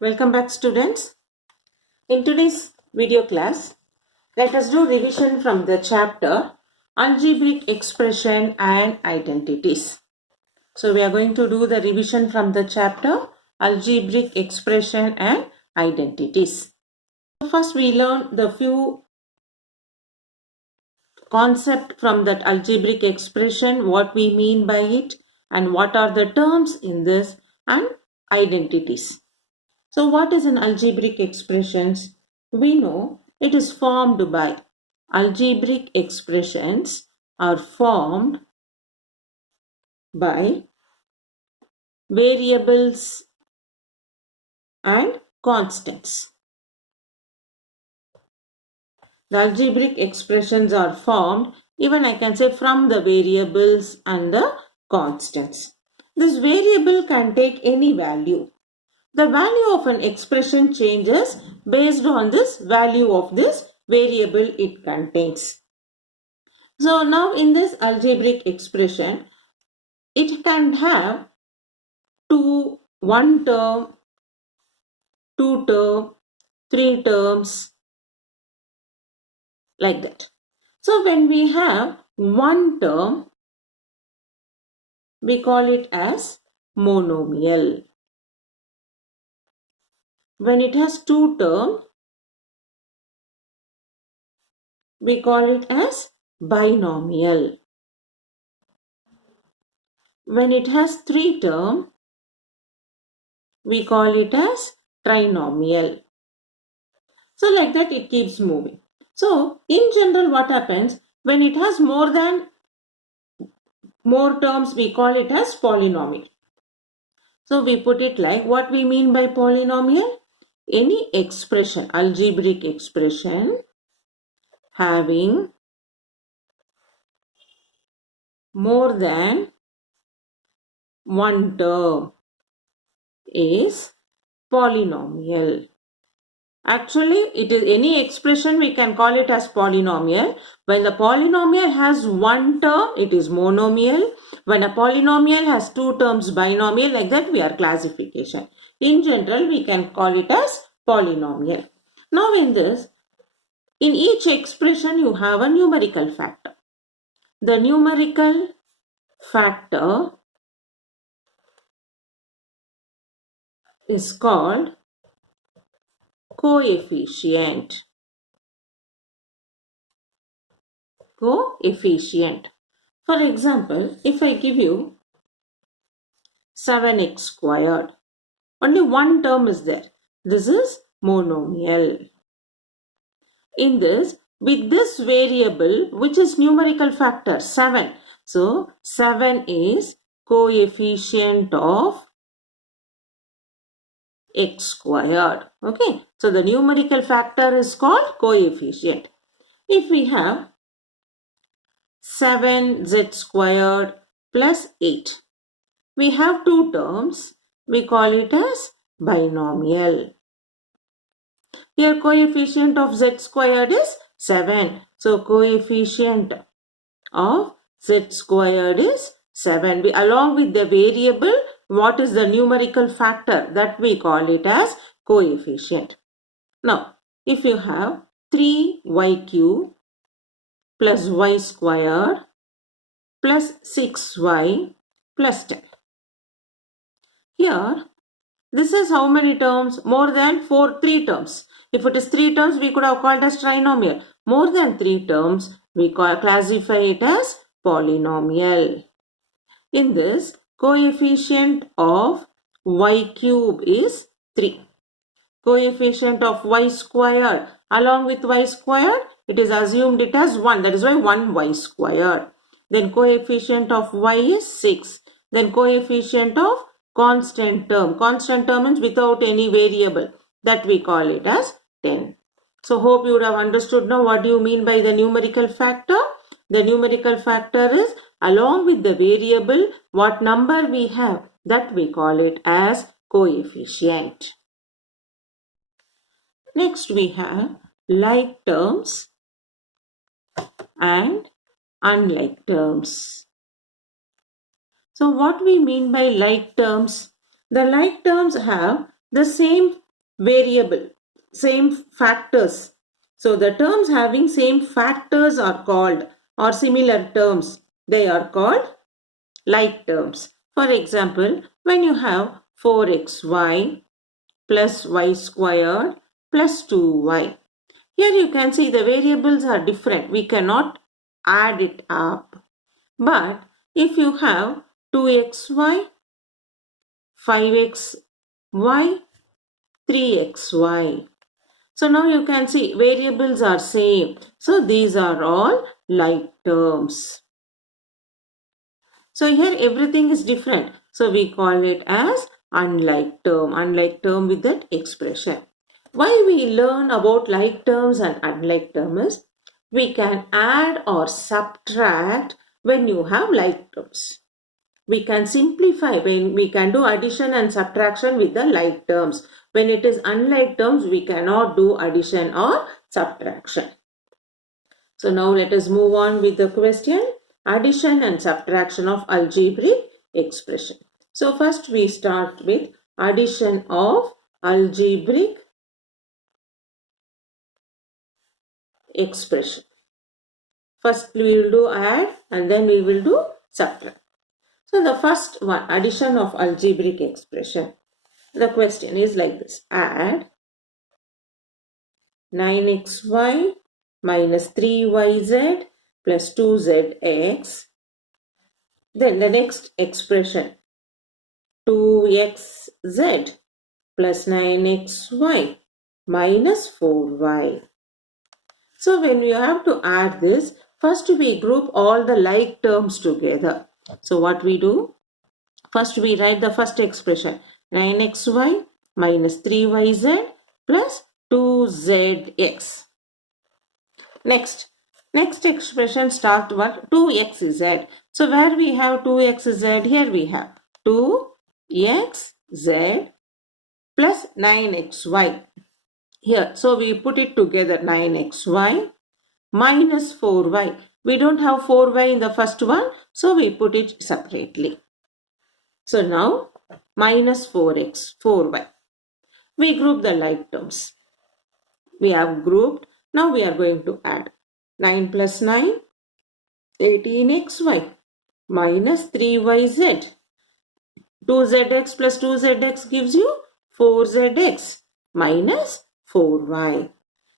Welcome back, students. In today's video class, let us do revision from the chapter Algebraic Expression and Identities. So we are going to do the revision from the chapter Algebraic Expression and Identities. First we learn the few concept from that algebraic expression, what we mean by it and what are the terms in this and identities. So what is an algebraic expressions? We know it is formed by algebraic expressions are formed by variables and constants. The algebraic expressions are formed, even I can say, from the variables and the constants. This variable can take any value. The value of an expression changes based on this value of this variable it contains. So now in this algebraic expression, it can have one term, two term, three terms, like that. So when we have one term, we call it as monomial. When it has two terms, we call it as binomial. When it has three terms, we call it as trinomial. So like that it keeps moving. So in general what happens, when it has more terms, we call it as polynomial. So we put it like, what we mean by polynomial? Any expression, algebraic expression having more than one term is polynomial. Actually, it is any expression we can call it as polynomial. When the polynomial has one term, it is monomial. When a polynomial has two terms, binomial, like that we are classification. In general, we can call it as polynomial. Now in this, in each expression you have a numerical factor. The numerical factor is called coefficient. Coefficient. For example, if I give you 7x squared, only one term is there. This is monomial. In this, with this variable, which is numerical factor, 7. So, 7 is coefficient of x squared. Okay. So, the numerical factor is called coefficient. If we have 7z squared plus 8. We have two terms. We call it as binomial. Here coefficient of z squared is 7. So coefficient of z squared is 7. Along with the variable, what is the numerical factor? That we call it as coefficient. Now, if you have 3y cube plus y squared plus 6y plus 10. Here, this is how many terms? More than 3 terms. If it is 3 terms, we could have called as trinomial. More than 3 terms, we classify it as polynomial. In this, coefficient of y cube is 3. Coefficient of y squared, along with y squared, it is assumed it has 1. That is why 1y squared. Then coefficient of y is 6. Then coefficient of constant term. Constant term means without any variable. That we call it as 10. So hope you would have understood now what do you mean by the numerical factor. The numerical factor is along with the variable what number we have. That we call it as coefficient. Next we have like terms and unlike terms. So what we mean by like terms? The like terms have the same variable, same factors. So the terms having same factors are called, or similar terms, they are called like terms. For example, when you have 4xy plus y squared plus 2y. Here you can see the variables are different. We cannot add it up. But if you have 2xy, 5xy, 3xy. So now you can see variables are same. So these are all like terms. So here everything is different. So we call it as unlike term with that expression. Why we learn about like terms and unlike terms? We can add or subtract when you have like terms. We can simplify when we can do addition and subtraction with the like terms. When it is unlike terms, we cannot do addition or subtraction. So now let us move on with the question. Addition and subtraction of algebraic expression. So first we start with addition of algebraic expression. First we will do add and then we will do subtract. So the first one, addition of algebraic expression. The question is like this. Add 9xy minus 3yz plus 2zx. Then the next expression, 2xz plus 9xy minus 4y. So when you have to add this, first we group all the like terms together. So what we do? First we write the first expression, 9xy minus 3yz plus 2zx. Next expression start what? 2xz. So where we have 2xz? Here we have 2xz plus 9xy. Here, so we put it together, 9xy minus 4y. We don't have 4y in the first one, so we put it separately. So now minus 4y. We group the like terms. We have grouped. Now we are going to add 9 plus 9, 18xy minus 3yz. 2zx plus 2zx gives you 4zx minus 4y.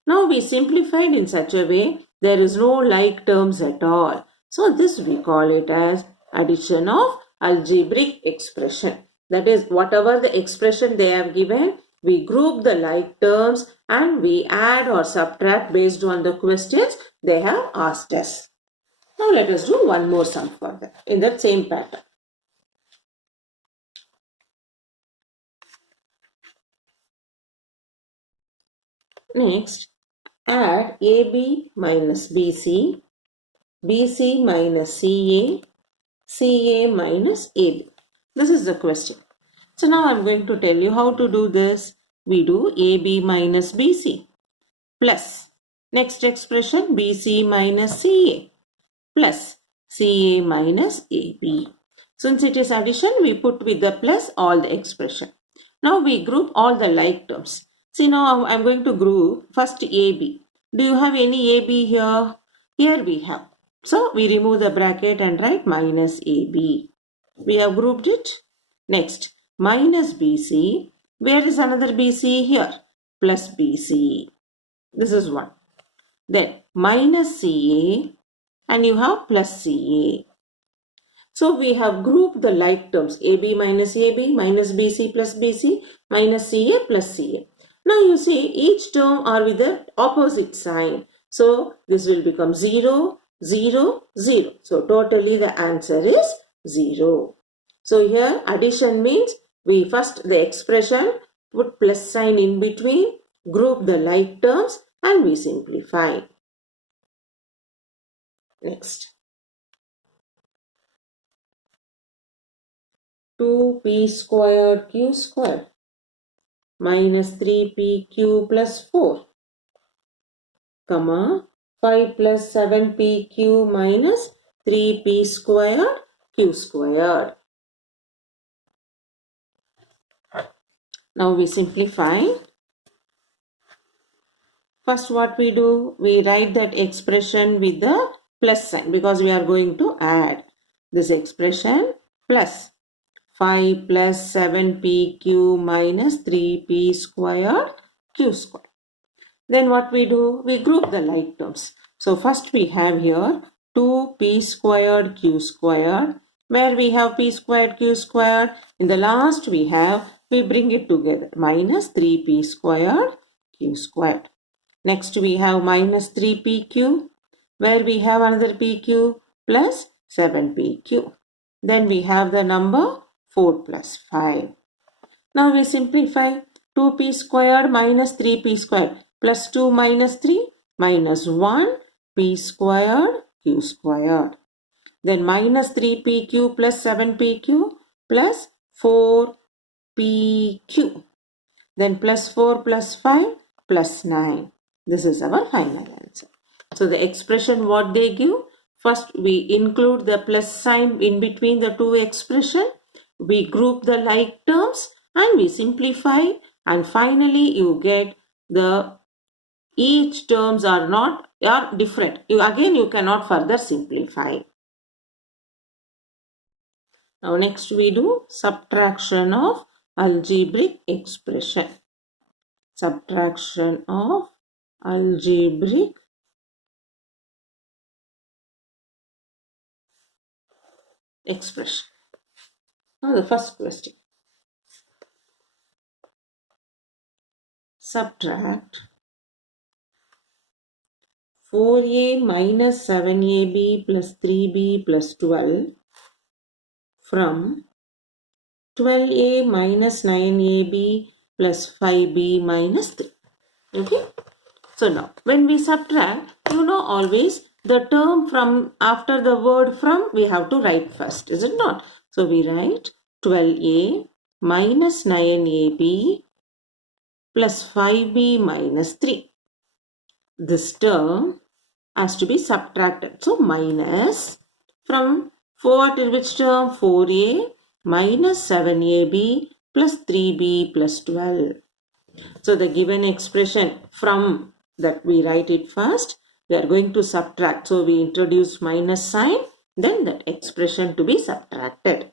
Now we simplified in such a way there is no like terms at all. So this we call it as addition of algebraic expression. That is, whatever the expression they have given, we group the like terms and we add or subtract based on the questions they have asked us. Now let us do one more sum further in that same pattern. Next, add AB minus BC, BC minus CA, CA minus AB. This is the question. So now I am going to tell you how to do this. We do AB minus BC plus next expression BC minus CA plus CA minus AB. Since it is addition, we put with the plus all the expression. Now we group all the like terms. See, now I am going to group first AB. Do you have any AB here? Here we have. So we remove the bracket and write minus AB. We have grouped it. Next, minus BC. Where is another BC? Here. Plus BC. This is one. Then minus CA and you have plus CA. So we have grouped the like terms AB, minus BC plus BC, minus CA plus CA. Now you see each term are with the opposite sign. So this will become 0, 0, 0. So totally the answer is 0. So here addition means we first the expression put plus sign in between, group the like terms and we simplify. Next. 2p squared q squared minus 3pq plus 4, comma 5 plus 7pq minus 3p squared q squared. Now we simplify. First what we do, we write that expression with the plus sign because we are going to add this expression plus 5 plus 7pq minus 3p squared q squared. Then what we do, we group the like terms. So first we have here 2p squared q squared, where we have p squared q squared. In the last we bring it together, minus 3p squared q squared. Next we have minus 3pq, where we have another pq plus 7pq. Then we have the number 4 plus 5. Now we simplify 2p squared minus 3p squared plus 2 minus 3 minus 1 p squared q squared. Then minus 3pq plus 7pq plus 4pq. Then plus 4 plus 5 plus 9. This is our final answer. So the expression what they give, first we include the plus sign in between the two expression. We group the like terms and we simplify, and finally you get the each terms are different. You cannot further simplify. Now next we do subtraction of algebraic expression. Subtraction of algebraic expression. Now the first question. Subtract 4a minus 7ab plus 3b plus 12 from 12a minus 9ab plus 5b minus 3. Okay. So now when we subtract, always the term from after the word from we have to write first, is it not? So we write 12a minus 9ab plus 5b minus 3. This term has to be subtracted. So minus from which term? 4a minus 7ab plus 3b plus 12. So the given expression from that we write it first. We are going to subtract. So we introduce minus sign. Then that expression to be subtracted.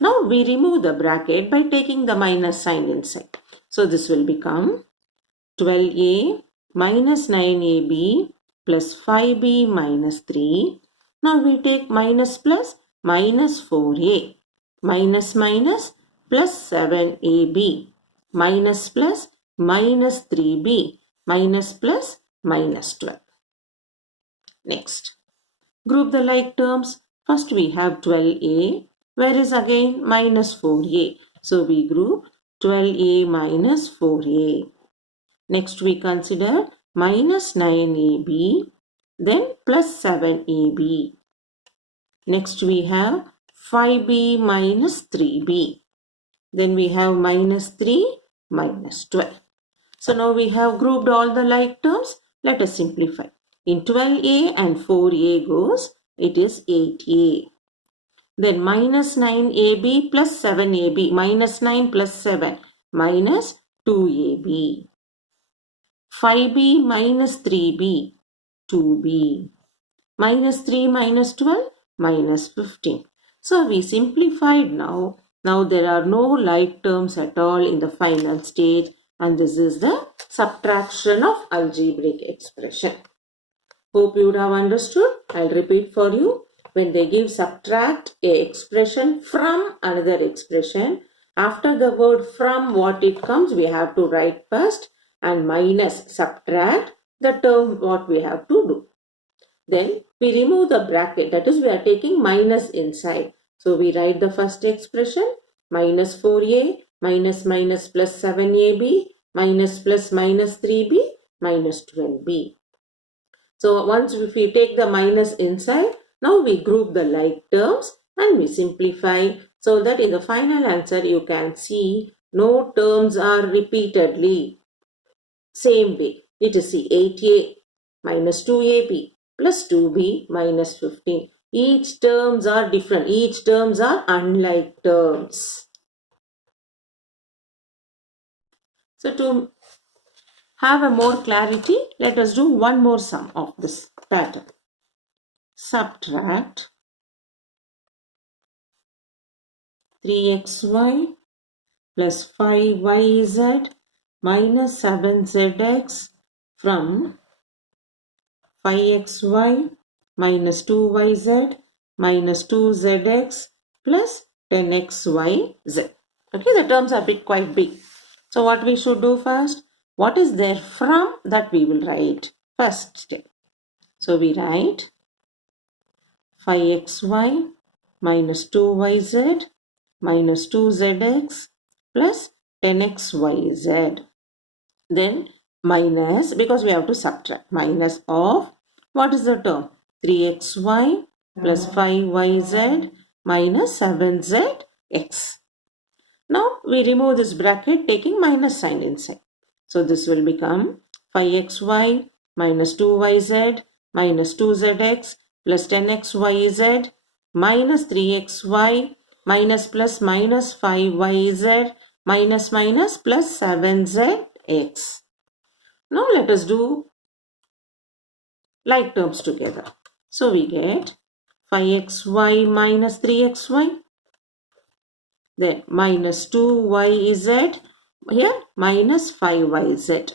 Now we remove the bracket by taking the minus sign inside. So this will become 12a minus 9ab plus 5b minus 3. Now we take minus plus minus 4a minus minus plus 7ab minus plus minus 3b minus plus minus 12. Next, group the like terms. First we have 12a, where is again minus 4a. So we group 12a minus 4a. Next we consider minus 9ab, then plus 7ab. Next we have 5b minus 3b. Then we have minus 3 minus 12. So now we have grouped all the like terms. Let us simplify. In 12a and 4a goes, it is 8a. Then minus 9ab plus 7ab, minus 9 plus 7, minus 2ab. 5b minus 3b, 2b. Minus 3 minus 12, minus 15. So we simplified now. Now there are no like terms at all in the final stage, and this is the subtraction of algebraic expression. Hope you would have understood. I'll repeat for you. When they give subtract a expression from another expression, after the word from what it comes, we have to write first, and minus subtract the term what we have to do. Then we remove the bracket, that is we are taking minus inside. So we write the first expression, minus 4a minus minus plus 7ab minus plus minus 3b minus 12b. So once if we take the minus inside, now we group the like terms and we simplify so that in the final answer you can see no terms are repeatedly same way. It is 8a minus 2ab plus 2b minus 15. Each terms are different. Each terms are unlike terms. So to have a more clarity, let us do one more sum of this pattern. Subtract 3xy plus 5yz minus 7zx from 5xy minus 2yz minus 2zx plus 10xyz. Okay, the terms are quite big. So what we should do first? What is there from that we will write first step. So we write 5xy minus 2yz minus 2zx plus 10xyz. Then minus, because we have to subtract, minus of, what is the term? 3xy plus 5yz minus 7zx. Now we remove this bracket taking minus sign inside. So this will become 5xy minus 2yz minus 2zx plus 10xyz minus 3xy minus plus minus 5yz minus minus plus 7zx. Now let us do like terms together. So we get 5xy minus 3xy, then minus 2yz, here minus 5yz,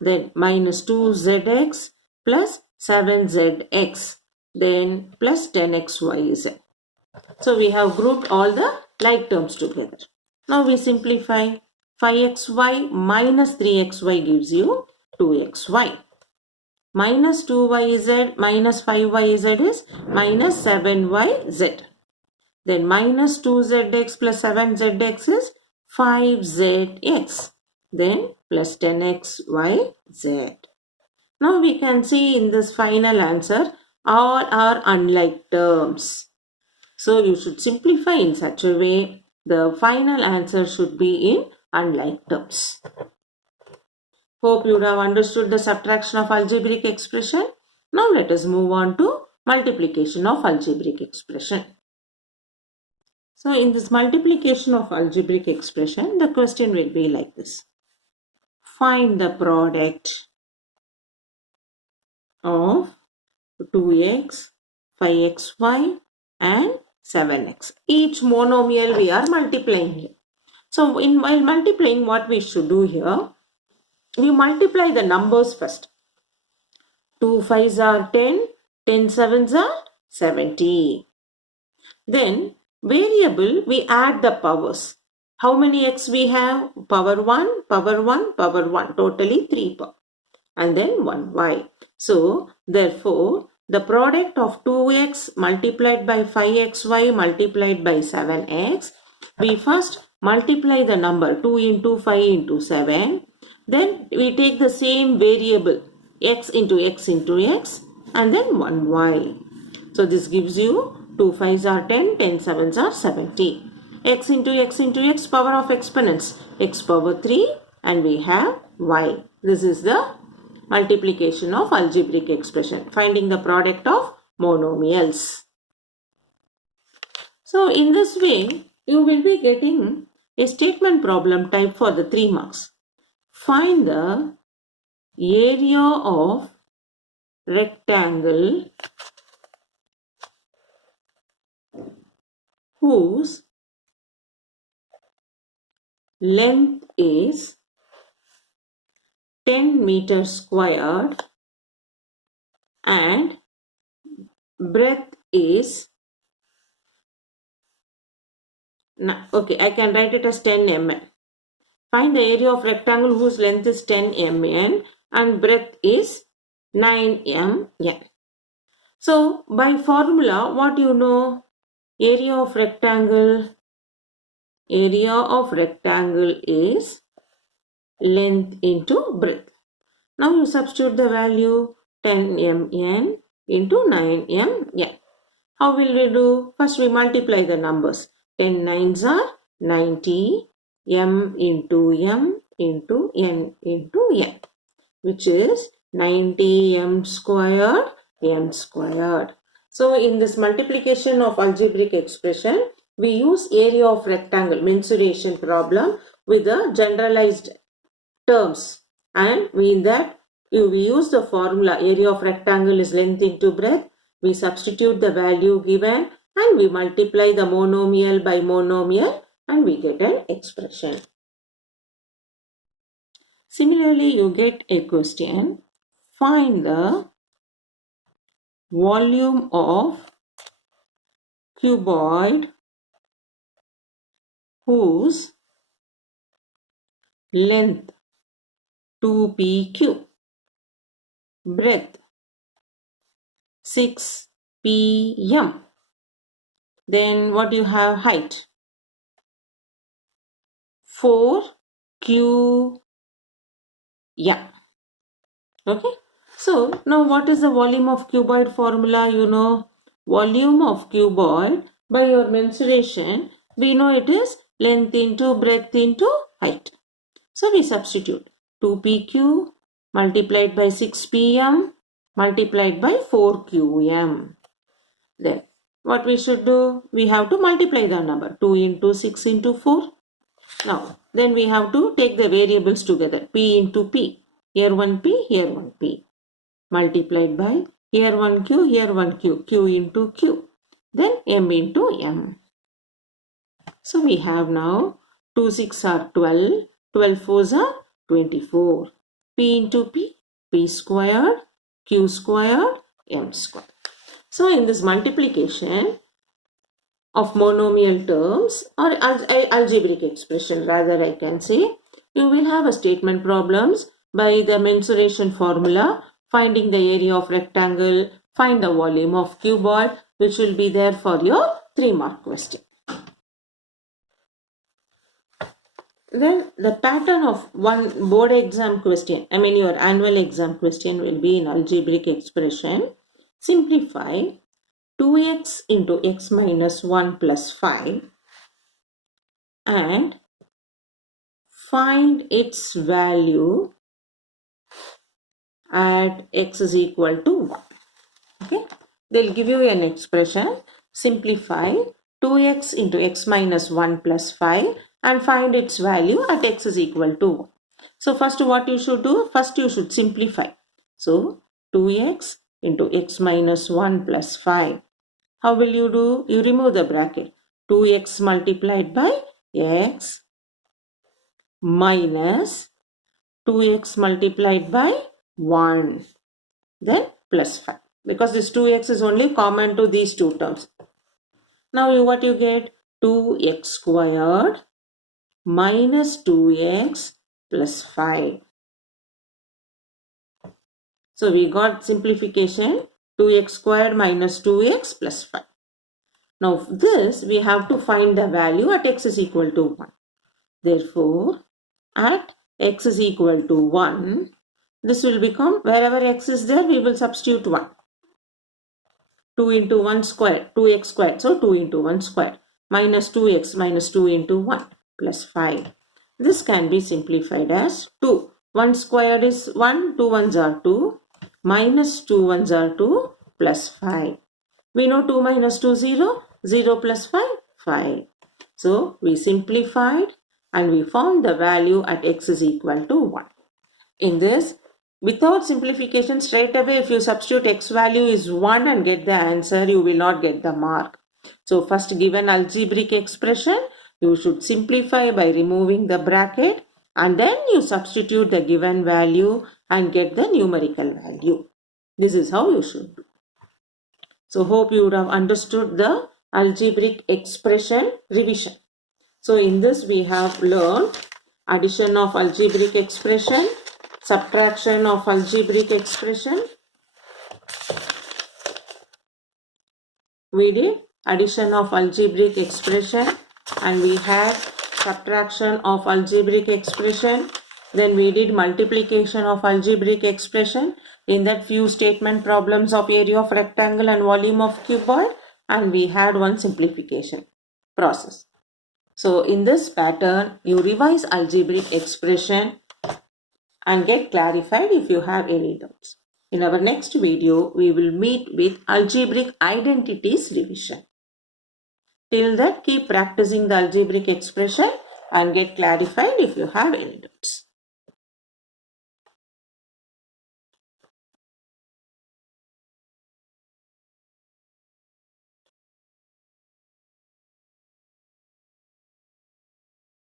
then minus 2zx plus 7zx, then plus 10xyz. So we have grouped all the like terms together. Now we simplify. 5xy minus 3xy gives you 2xy. Minus 2yz minus 5yz is minus 7yz. Then minus 2zx plus 7zx is 5zx. Then plus 10xyz. Now we can see in this final answer all are unlike terms. So you should simplify in such a way the final answer should be in unlike terms. Hope you would have understood the subtraction of algebraic expression. Now let us move on to multiplication of algebraic expression. So in this multiplication of algebraic expression, the question will be like this. Find the product of 2x, 5xy and 7x. Each monomial we are multiplying here. So while multiplying, what we should do here, we multiply the numbers first. 2 5s are 10, 10 7s are 70. Then variable, we add the powers. How many x we have? Power 1, power 1, power 1. Totally 3 power. And then 1y. So therefore, the product of 2x multiplied by 5xy multiplied by 7x, we first multiply the number 2 into 5 into 7. Then we take the same variable x into x into x and then 1y. So this gives you 2 5s are 10, 10 7s are 70. X into x, power of exponents, x power 3 and we have y. This is the multiplication of algebraic expression, finding the product of monomials. So in this way, you will be getting a statement problem type for the 3 marks. Find the area of rectangle whose length is 10 meters squared and breadth is, okay, I can write it as 10 mm. Find the area of rectangle whose length is 10 mm and breadth is 9 mm. So by formula, what you know? Area of rectangle is length into breadth. Now you substitute the value 10 mm into 9 mm. How will we do? First we multiply the numbers. 10 9s are 90, m into m into n into n, which is 90 m squared. So in this multiplication of algebraic expression, we use area of rectangle mensuration problem with the generalized terms and we in that we use the formula area of rectangle is length into breadth. We substitute the value given and we multiply the monomial by monomial and we get an expression. Similarly, you get a question, find the volume of cuboid whose length 2pq, breadth 6pm. Then what you have? Height 4q. Okay. So now what is the volume of cuboid formula? You know, volume of cuboid by your mensuration, we know it is length into breadth into height. So we substitute 2pq multiplied by 6pm multiplied by 4qm. Then what we should do? We have to multiply the number 2 into 6 into 4. Now then we have to take the variables together, p into p. Here one p, here one p. Multiplied by here 1q, here 1q, q into q, then m into m. So we have now 2 6 are 12, 12 4s are 24. P into p, p squared, q squared, m squared. So in this multiplication of monomial terms or algebraic expression rather I can say, you will have a statement problems by the mensuration formula, finding the area of rectangle, find the volume of cuboid, which will be there for your 3-mark question. Then the pattern of one board exam question, your annual exam question will be in algebraic expression. Simplify 2x into x minus 1 plus 5 and find its value at x is equal to 1. Okay, they'll give you an expression. Simplify 2x into x minus 1 plus 5 and find its value at x is equal to 1. So first what you should do? First you should simplify. So 2x into x minus 1 plus 5. How will you do? You remove the bracket. 2x multiplied by x minus 2x multiplied by 1. Then plus 5. Because this 2x is only common to these two terms. Now what you get? 2x squared minus 2x plus 5. So we got simplification 2x squared minus 2x plus 5. Now this we have to find the value at x is equal to 1. Therefore at x is equal to 1, this will become, wherever x is there we will substitute 1. 2 into 1 squared, 2x squared, so 2 into 1 squared minus 2x minus 2 into 1 plus 5. This can be simplified as 2. 1 squared is 1, 2 ones are 2, minus 2 ones are 2 plus 5. We know 2 minus 2 0, 0 plus 5, 5. So we simplified and we found the value at x is equal to 1. In this, without simplification, straight away if you substitute x value is 1 and get the answer, you will not get the mark. So first, given algebraic expression, you should simplify by removing the bracket and then you substitute the given value and get the numerical value. This is how you should do. So hope you would have understood the algebraic expression revision. So in this we have learned addition of algebraic expression, subtraction of algebraic expression. We did addition of algebraic expression and we had subtraction of algebraic expression. Then we did multiplication of algebraic expression. In that few statement problems of area of rectangle and volume of cuboid, and we had one simplification process. So in this pattern, you revise algebraic expression and get clarified if you have any doubts. In our next video, we will meet with algebraic identities revision. Till that, keep practicing the algebraic expression and get clarified if you have any doubts.